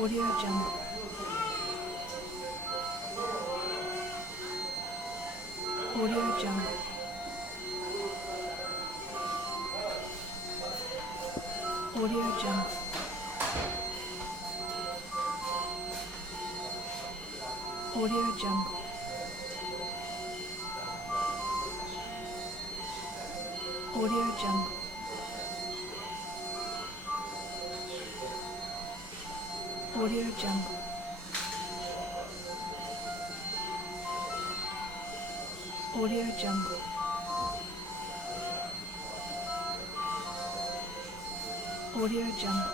Audio Jungle. Audio Jungle. Audio Jungle. Audio Jungle. Audio Jungle. Audio Jungle. Audio Jungle. Audio Jungle.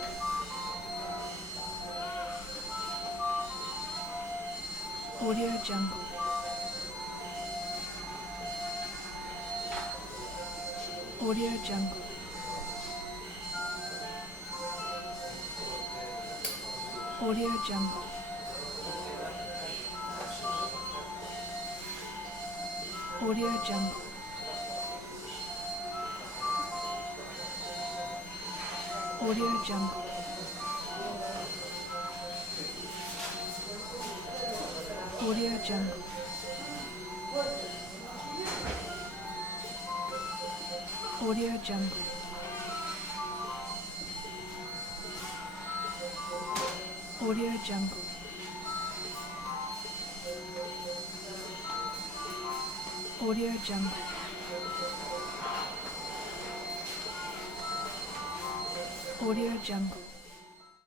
Audio Jungle. Audio Jungle. Audio Jungle. Audio Jungle. Audio Jungle. Audio Jungle. Audio Jungle. Audio Jungle. Audio Jungle. Audio Jungle.